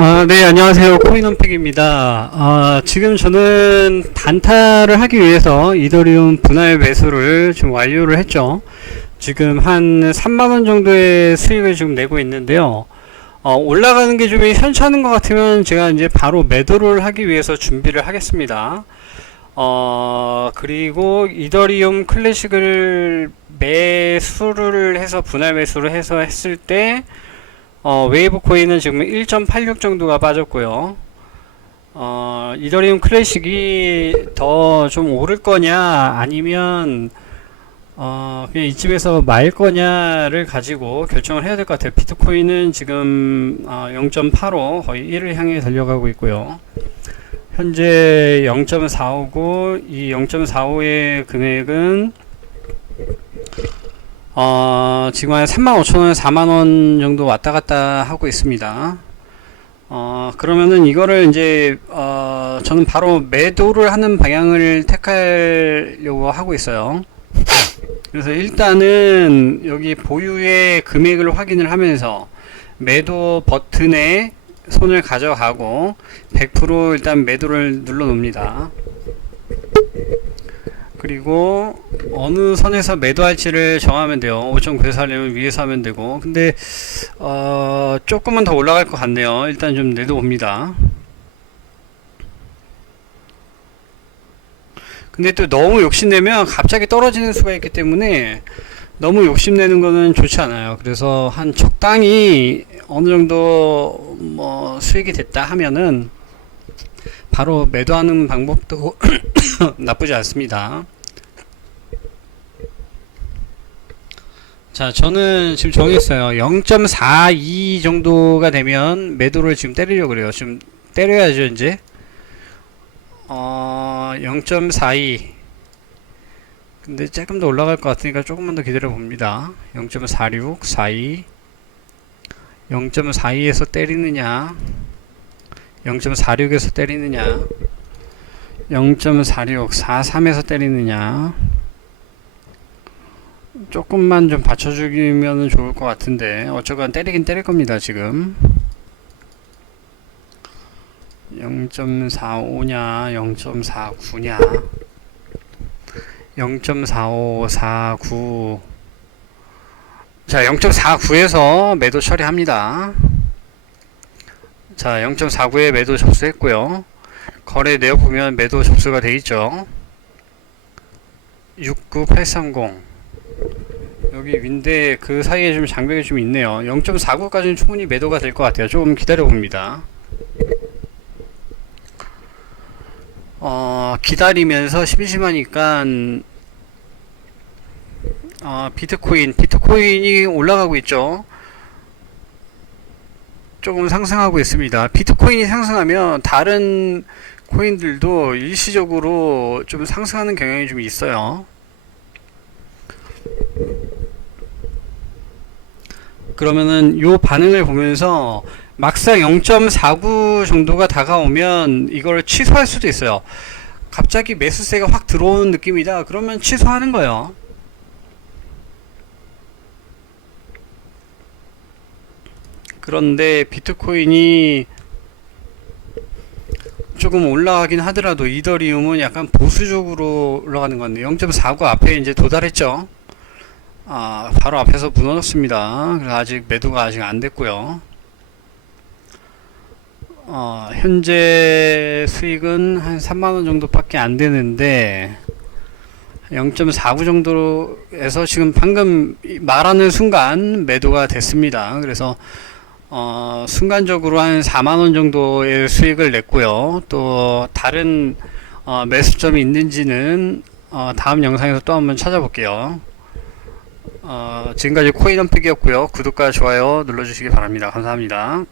아, 네, 안녕하세요. 코인원픽입니다. 아, 지금 저는 단타를 하기 위해서 이더리움 분할 매수를 좀 완료를 했죠. 지금 한 3만원 정도의 수익을 지금 내고 있는데요. 어, 올라가는 게 좀 현찮은 것 같으면 제가 이제 바로 매도를 하기 위해서 준비를 하겠습니다. 어, 그리고 이더리움 클래식을 매수를 해서 분할 매수를 해서 했을 때 어, 웨이브 코인은 지금 1.86 정도가 빠졌고요. 어, 이더리움 클래식이 더 좀 오를 거냐, 아니면, 어, 그냥 이쯤에서 말 거냐를 가지고 결정을 해야 될 것 같아요. 비트코인은 지금, 어, 0.85, 거의 1을 향해 달려가고 있고요. 현재 0.45고, 이 0.45의 금액은, 어, 지금 한 35,000원, 4만원 정도 왔다 갔다 하고 있습니다. 어, 그러면은 이거를 이제, 어, 저는 바로 매도를 하는 방향을 택하려고 하고 있어요. 그래서 일단은 여기 보유의 금액을 확인을 하면서 매도 버튼에 손을 가져가고 100% 일단 매도를 눌러 놓습니다. 그리고 어느 선에서 매도할지를 정하면 돼요. 5.9에서 하려면 위에서 하면 되고. 근데 어, 조금은 더 올라갈 것 같네요. 일단 좀 내도 봅니다. 근데 또 너무 욕심내면 갑자기 떨어지는 수가 있기 때문에 너무 욕심내는 거는 좋지 않아요. 그래서 한 적당히 어느 정도 뭐 수익이 됐다 하면은 바로 매도하는 방법도 나쁘지 않습니다. 자, 저는 지금 정했어요. 0.42 정도가 되면 매도를 지금 때리려고 그래요. 지금 때려야죠, 이제. 어, 0.42. 근데 조금 더 올라갈 것 같으니까 조금만 더 기다려 봅니다. 0.46, 42. 0.42에서 때리느냐. 0.46에서 때리느냐? 0.46, 43에서 때리느냐? 조금만 좀 받쳐주기면 좋을 것 같은데 어쩌건 때리긴 때릴 겁니다 지금. 0.45냐 0.49냐? 0.4549 자 0.49에서 매도 처리합니다 자 0.49에 매도 접수했고요. 거래 내역 보면 매도 접수가 돼 있죠. 69830 여기 윈데 그 사이에 좀 장벽이 좀 있네요. 0.49까지는 충분히 매도가 될 것 같아요. 조금 기다려 봅니다. 어 기다리면서 심심하니까 어 비트코인. 비트코인이 올라가고 있죠 조금 상승하고 있습니다. 비트코인이 상승하면 다른 코인들도 일시적으로 좀 상승하는 경향이 좀 있어요. 그러면은 요 반응을 보면서 막상 0.49 정도가 다가오면 이걸 취소할 수도 있어요. 갑자기 매수세가 확 들어오는 느낌이다. 그러면 취소하는 거예요. 그런데 비트코인이 조금 올라가긴 하더라도 이더리움은 약간 보수적으로 올라가는 건데 0.49 앞에 이제 도달했죠. 아, 바로 앞에서 무너졌습니다. 그래서 아직 매도가 아직 안 됐고요. 어, 현재 수익은 한 3만원 정도밖에 안 되는데 0.49 정도에서 지금 방금 말하는 순간 매도가 됐습니다. 그래서 어, 순간적으로 한 4만원 정도의 수익을 냈고요. 또 다른 어, 매수점이 있는지는 어, 다음 영상에서 또 한번 찾아볼게요. 어, 지금까지 코인원픽이었고요. 구독과 좋아요 눌러주시기 바랍니다. 감사합니다.